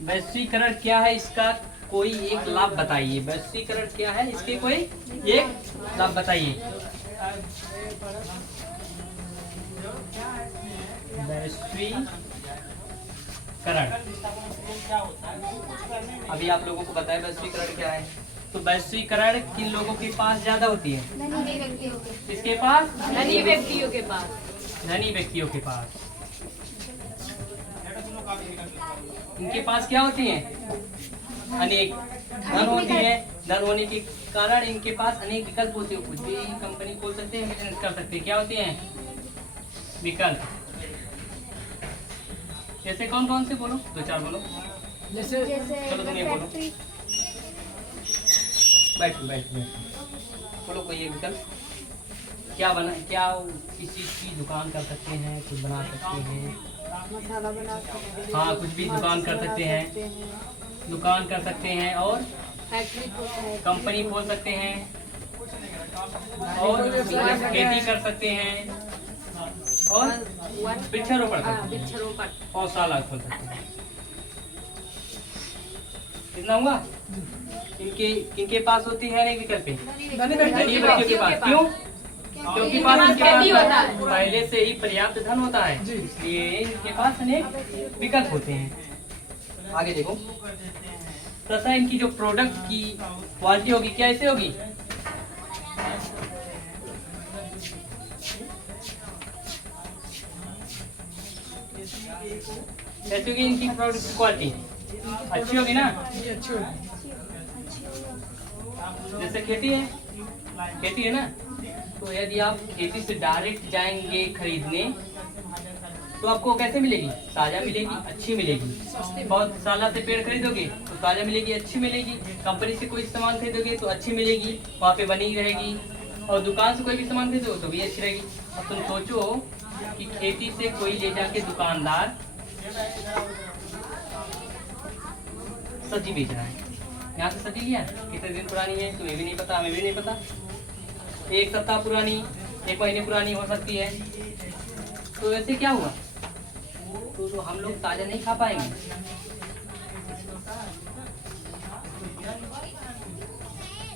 वैश्वीकरण क्या है, इसका कोई एक लाभ बताइए। वैश्वीकरण क्या है, इसके कोई एक लाभ बताइए। वैश्वीकरण अभी आप लोगों को बताया वैश्वीकरण क्या है। तो वैश्वीकरण किन लोगों के पास ज्यादा होती है? धनी व्यक्तियों के। किसके पास? धनी व्यक्तियों के पास। धनी व्यक्तियों के पास। इनके पास क्या होती है? अनेक धन होती है। धन होने के कारण इनके पास अनेक विकल्प होते हैं। कुछ भी कंपनी खोल सकते हैं, बिजनेस कर सकते हैं। क्या होते हैं? विकल्प। जैसे कौन कौन से बोलो, दो चार बोलो। जैसे चलो तुम ये बोलो। बैठो बैठो बैठो, बोलो कोई एक विकल्प। क्या बना, क्या किसी की दुकान कर सकते हैं, कुछ बना सकते हैं। मसाला बना सकते हैं। हाँ, कुछ भी दुकान कर सकते हैं, दुकान कर सकते हैं और फैक्ट्री खोल सकते हैं। कंपनी खोल सकते हैं और खेती कर सकते हैं और वृक्षारोपण कर सकते हैं, वृक्षारोपण। गौशाला खोल सकते हैं। कितना हुआ? इनके पास होती है अनेक विकल्प। धनी धनी व्यक्तियों के पास क्यों? क्योंकि पास इनके खेती होता पास है। पहले से ही पर्याप्त धन होता है, इसलिए इनके पास अनेक विकल्प होते हैं। आगे देखो, तथा इनकी जो प्रोडक्ट की क्वालिटी होगी क्या ऐसे होगी? कैसी होगी इनकी प्रोडक्ट की क्वालिटी? अच्छी होगी ना। ये अच्छी होगी। जैसे खेती है ना, तो यदि आप खेती से डायरेक्ट जाएंगे खरीदने तो आपको कैसे मिलेगी? ताजा मिलेगी, अच्छी मिलेगी। बहुत साला से पेड़ खरीदोगे तो ताजा मिलेगी, अच्छी मिलेगी। कंपनी से कोई सामान खरीदोगे तो अच्छी मिलेगी, वहाँ पे बनी रहेगी। और दुकान से कोई भी सामान खरीदोगे तो भी अच्छी रहेगी। अब तुम सोचो कि खेती से कोई ले जाके दुकानदार सब्जी बेच रहा है, यहाँ से सब्जी लिया, कितने दिन पुरानी है तुम्हें भी नहीं पता, हमें भी नहीं पता, एक सप्ताह पुरानी, एक महीने पुरानी हो सकती है। तो वैसे क्या हुआ? तो हम लोग ताजा नहीं खा पाएंगे।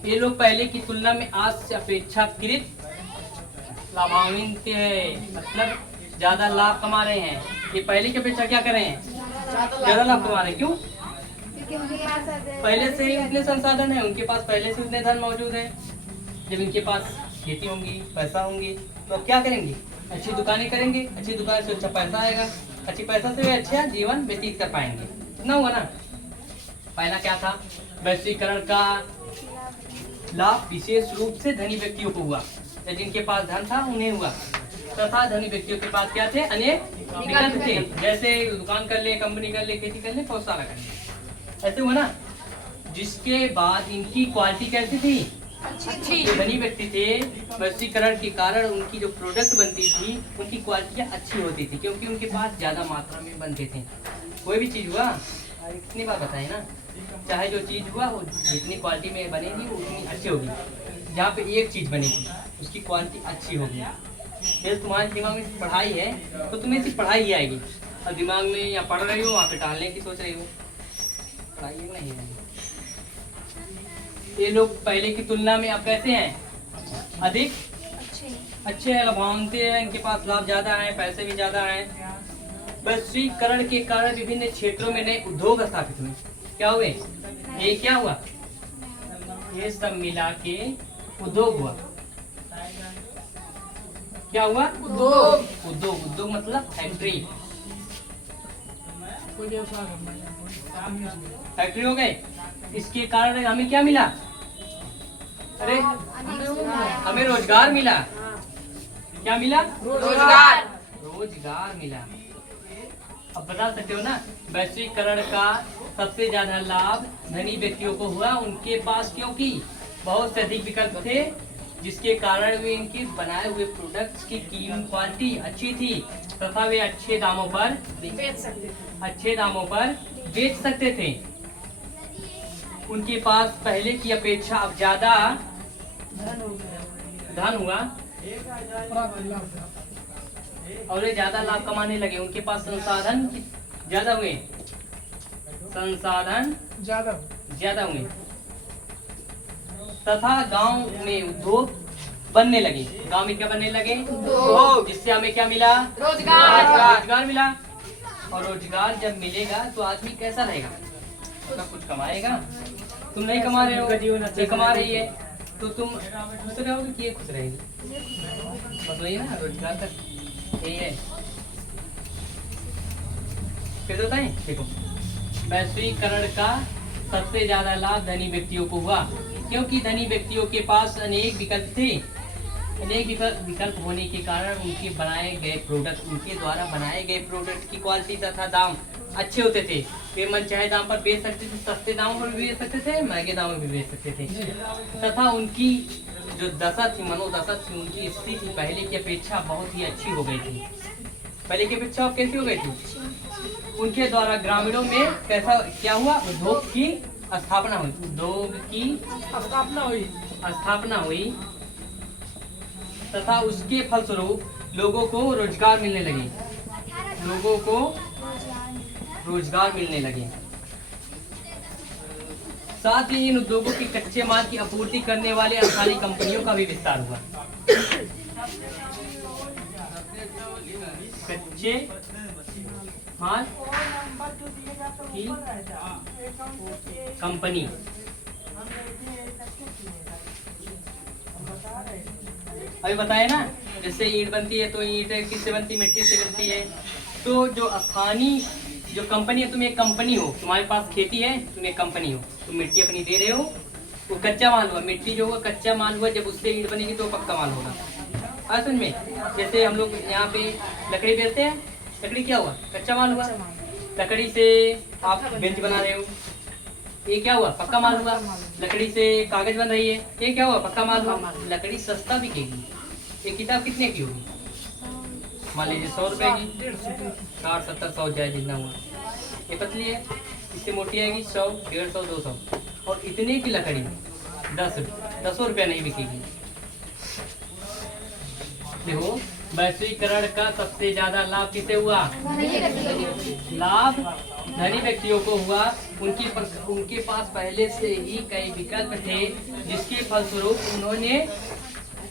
ये लोग पहले की तुलना में आज से अपेक्षाकृत लाभान्वित है, मतलब ज्यादा लाभ कमा रहे हैं। ये पहले की अपेक्षा क्या कर रहे हैं? ज्यादा लाभ कमा रहे हैं। क्यों? क्योंकि उनके पास पहले से ही उतने संसाधन है, उनके पास पहले से उतने धन मौजूद है। जब इनके पास खेती होंगी, पैसा होंगी, तो अब क्या करेंगे? अच्छी दुकानें करेंगे, अच्छी दुकान से अच्छा पैसा आएगा, अच्छी पैसा से वे अच्छा जीवन व्यतीत कर पाएंगे। इतना हुआ ना। पहला क्या था? वैश्वीकरण का लाभ विशेष रूप से धनी व्यक्तियों को हुआ, जिनके पास धन था उन्हें हुआ। तथा धनी व्यक्तियों के पास क्या थे? अनेक विकल्प थे, जैसे दुकान कर ले, कंपनी कर ले, खेती कर ले, गौशाला कर ले। ऐसे हुआ ना। जिसके बाद इनकी क्वालिटी कैसी थी? अच्छी। जो धनी व्यक्ति थे, वैश्वीकरण के कारण उनकी जो प्रोडक्ट बनती थी उनकी क्वालिटी अच्छी होती थी, क्योंकि उनके पास ज्यादा मात्रा में बनते थे। कोई भी चीज हुआ, इतनी बात बताए ना, चाहे जो चीज हुआ वो जितनी क्वालिटी में बनेगी वो उतनी अच्छी होगी। जहाँ पे एक चीज बनेगी उसकी क्वालिटी अच्छी होगी। ये तुम्हारे दिमाग में पढ़ाई है तो तुम्हें सिर्फ पढ़ाई ही आएगी, और दिमाग में या पढ़ रही हो वहाँ पे टालने की सोच रही हो, पढ़ाई नहीं है। ये लोग पहले की तुलना में अब कैसे हैं? अधिक अच्छे हैं, लाभान्वित हैं, इनके पास लाभ ज्यादा है, पैसे भी ज्यादा हैं। वैश्वीकरण के कारण विभिन्न क्षेत्रों में नए उद्योग स्थापित हुए। क्या हुए? ये क्या हुआ? ये सब मिला के उद्योग हुआ। क्या हुआ? उद्योग मतलब फैक्ट्री। कोई व्यवसाय करना है। फैक्ट्री हो गए। इसके कारण हमें क्या मिला? अरे हमें रोजगार मिला। क्या मिला? रोजगार मिला। अब बता सकते हो ना, वैश्वीकरण का सबसे ज्यादा लाभ धनी व्यक्तियों को हुआ, उनके पास क्योंकि बहुत से अधिक विकल्प थे, जिसके कारण वे इनके बनाए हुए प्रोडक्ट्स की कीमत क्वालिटी अच्छी थी तथा वे अच्छे दामों पर बेच सकते थे। उनके पास पहले की अपेक्षा अब ज्यादा धन हुआ और वे ज्यादा लाभ कमाने लगे। उनके पास संसाधन ज्यादा हुए। संसाधन ज्यादा ज्यादा हुए तथा गांव में उद्योग बनने लगे। गांव में क्या बनने लगे? उद्योग। जिससे हमें क्या मिला? रोजगार। रोजगार मिला। और रोजगार जब मिलेगा तो आदमी कैसा रहेगा? अपना कुछ कमाएगा। तुम नहीं कमा रहे हो, ये कमा रही है, तो तुम खुश रहोगे कि ये खुश रहेगी? बस वही ना, रोजगार तक यही है। फिर होता है, देखो, वैश्वीकरण का सबसे ज्यादा लाभ धनी व्यक्तियों को हुआ, क्योंकि धनी व्यक्तियों के पास अनेक विकल्प थे। अनेक विकल्प होने के कारण उनके द्वारा बनाए गए प्रोडक्ट की क्वालिटी तथा दाम अच्छे होते थे। वे मन चाहे दाम पर बेच सकते थे, सस्ते दामों पर भी बेच सकते थे, महंगे दामों में भी बेच सकते थे। तथा उनकी जो दशा थी, मनोदशा थी, उनकी स्थिति पहले की अपेक्षा बहुत ही अच्छी हो गई थी। पहले की अपेक्षा कैसी हो गई थी? उनके द्वारा ग्रामीणों में कैसा क्या हुआ? उद्योग की स्थापना हुई। उद्योग की स्थापना हुई तथा उसके फलस्वरूप लोगों को रोजगार मिलने लगे। लोगों को रोजगार मिलने लगे। साथ ही इन उद्योगों के कच्चे माल की आपूर्ति करने वाले स्थानीय कंपनियों का भी विस्तार हुआ। कच्चे माल की कंपनी अभी बताया ना, जैसे ईंट बनती है तो ईंट किससे बनती है? मिट्टी से बनती है। तो जो स्थानीय जो कंपनी है, तुम एक कंपनी हो, तुम्हारे पास खेती है, तुम एक कंपनी हो, तुम मिट्टी अपनी दे रहे हो, वो कच्चा माल हुआ। मिट्टी जो हुआ कच्चा माल हुआ, जब उससे ईंट बनेगी तो पक्का माल होगा। समझ में? जैसे हम लोग यहाँ पे लकड़ी बेचते हैं, लकड़ी क्या हुआ? कच्चा माल हुआ। लकड़ी से आप बेंच बना रहे हो, ये क्या हुआ? पक्का माल हुआ। लकड़ी से कागज बन रही है, ये क्या हुआ? पक्का माल हुआ। लकड़ी सस्ता बिकेगी। ये किताब कितने की होगी? मान लीजिए 100 रुपए की, 60, 70, 100 जाए जितना हुआ। ये पतली है, इससे मोटी आएगी 100, 150, 200। और इतने की लकड़ी 10 रुपया नहीं बिकेगी। देखो, वैश्वीकरण का सबसे ज्यादा लाभ किसे हुआ? लाभ धनी व्यक्तियों को हुआ। उनके पास पहले से ही कई विकल्प थे, जिसके फलस्वरूप उन्होंने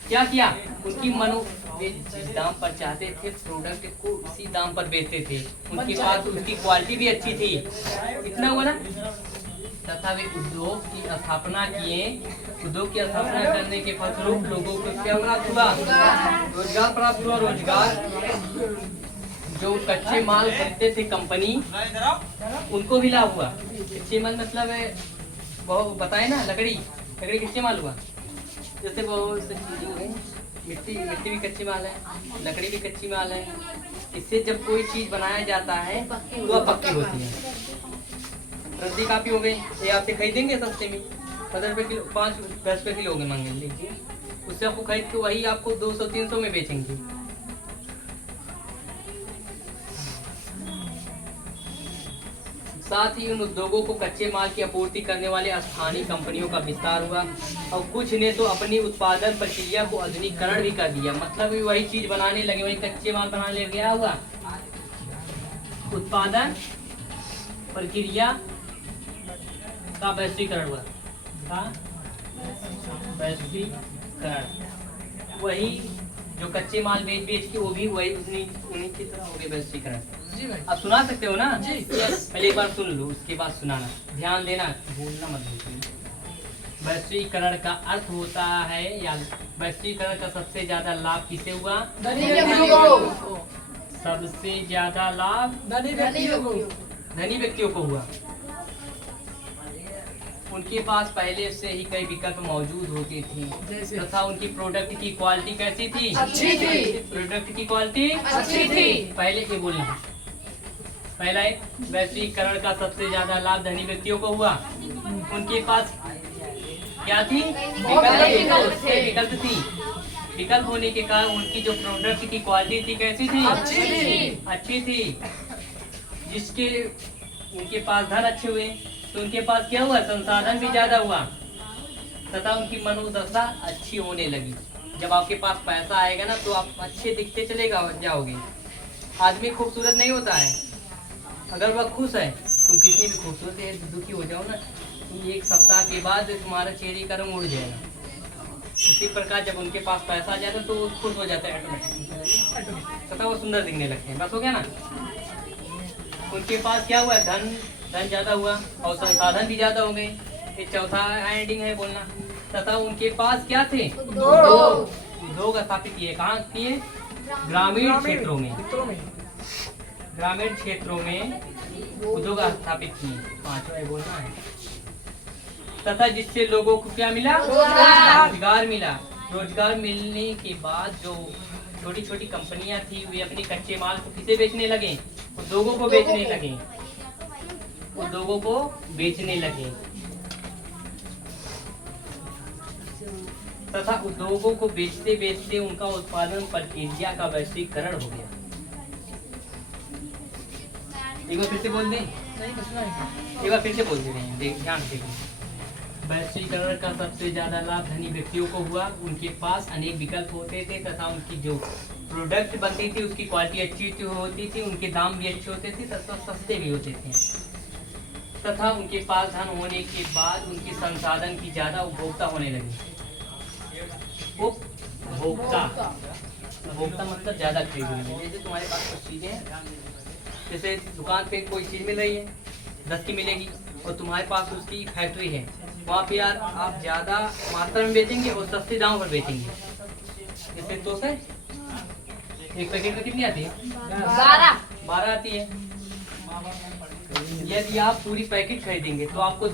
क्या किया? उनकी वे जिस दाम पर चाहते थे प्रोडक्ट को उसी दाम पर बेचते थे। उनके पास उसकी क्वालिटी भी अच्छी थी। इतना हुआ ना। तथा वे उद्योग की स्थापना किए। उद्योग की स्थापना करने के फलस्वरूप लोगों को क्या प्राप्त हुआ? रोजगार प्राप्त हुआ। रोजगार जो कच्चे माल खरीदते थे कंपनी, उनको भी लाभ हुआ। कच्चे माल मतलब है वो बताए ना, लकड़ी कच्चे माल हुआ। जैसे बहुत सी चीजें हो गई, मिट्टी भी कच्ची माल है, लकड़ी भी कच्ची माल है। इससे जब कोई चीज बनाया जाता है तो वह पक्की होती है। रद्दी कापी हो गई, ये आपसे खरीदेंगे सस्ते में 10 रुपए किलो, 5-10 रुपए किलो होंगे मान लीजिए, उससे आपको खरीद के वही आपको 200-300 में बेचेंगे। साथ ही उन उद्योगों को कच्चे माल की आपूर्ति करने वाले स्थानीय कंपनियों का विस्तार हुआ और कुछ ने तो अपनी उत्पादन प्रक्रिया को आधुनिकीकरण भी कर दिया। मतलब वही चीज बनाने लगे, वही कच्चे माल बनाने लगे। क्या हुआ? उत्पादन प्रक्रिया का वैश्वीकरण हुआ। वैश्वीकरण वही जो कच्चे माल बेच के वो भी वही उन्हीं की तरह हो गए वैश्वीकरण। आप सुना सकते हो ना? जी। पहले एक बार सुन लो, उसके बाद सुनाना, ध्यान देना, बोलना मत भूलिए। वैश्वीकरण का अर्थ होता है या वैश्वीकरण का सबसे ज्यादा लाभ किसे हुआ? सबसे ज्यादा लाभ धनी व्यक्तियों को हुआ। उनके पास पहले से ही कई विकल्प मौजूद होते थे तथा उनकी प्रोडक्ट की क्वालिटी कैसी थी? अच्छी थी। प्रोडक्ट की क्वालिटी अच्छी थी। पहले ये बोलना, पहला है वैश्वीकरण का सबसे ज्यादा लाभ धनी व्यक्तियों को हुआ। उनके पास क्या थी? विकल्प थी। विकल्प होने के कारण उनकी जो प्रोडक्ट की क्वालिटी थी कैसी थी? अच्छी थी। जिसके उनके पास धन अच्छे हुए तो उनके पास क्या हुआ? संसाधन भी ज्यादा हुआ तथा उनकी मनोदशा अच्छी होने लगी। जब आपके पास पैसा आएगा ना तो आप अच्छे दिखते चले जाओगे। आदमी खूबसूरत नहीं होता है, अगर वह खुश है तुम कितनी भी खूबसूरत है दुखी हो जाओ ना, तुम एक सप्ताह के बाद तुम्हारा चेहरे का रंग उड़ जाएगा। उसी प्रकार जब उनके पास पैसा आ जाता है तो वो खुश हो जाता है ऑटोमेटिक, तथा वो सुंदर दिखने लगते हैं। बस हो गया ना। उनके पास क्या हुआ, धन ज्यादा हुआ और संसाधन भी ज्यादा हो गए। ये चौथा एंडिंग है बोलना। तथा उनके पास क्या थे, उद्योग स्थापित किए। कहाँ किए, ग्रामीण क्षेत्रों में, ग्रामीण क्षेत्रों में उद्योग स्थापित किए। पांचवा ये बोलना है। तथा जिससे लोगों को क्या मिला, रोजगार मिला। रोजगार मिलने के बाद जो छोटी छोटी कंपनियां थी वे अपने कच्चे माल को किसे बेचने लगे, उद्योगों को बेचने लगे, उद्योगों को बेचने लगे। तथा उद्योगों को बेचते बेचते उनका उत्पादन प्रक्रिया का वैश्वीकरण हो गया। एक बार फिर से बोल दें, एक बार फिर से बोल दे रहे हैं, ध्यान से। वैश्वीकरण का सबसे ज्यादा लाभ धनी व्यक्तियों को हुआ। उनके पास अनेक विकल्प होते थे तथा उनकी जो प्रोडक्ट बनती थी उसकी क्वालिटी अच्छी होती थी, उनके दाम भी अच्छे होते थे तथा सस्ते भी होते थे। तथा उनके पास धन होने के बाद उनके संसाधन की ज्यादा उपभोक्ता होने लगी। उपभोक्ता, उपभोक्ता मतलब ज्यादा खरीदने लगे। जैसे तुम्हारे पास कुछ चीजें हैं, जैसे दुकान पे कोई चीज मिल रही है 10 की मिलेगी और तुम्हारे पास उसकी फैक्ट्री है, वहाँ पे यार आप ज्यादा मात्रा में बेचेंगे और सस्ते दाम पर बेचेंगे। जैसे तो सर एक पैकेट में कितनी आती है, 12 आती है। यदि आप पूरी पैकेट खरीदेंगे तो आपको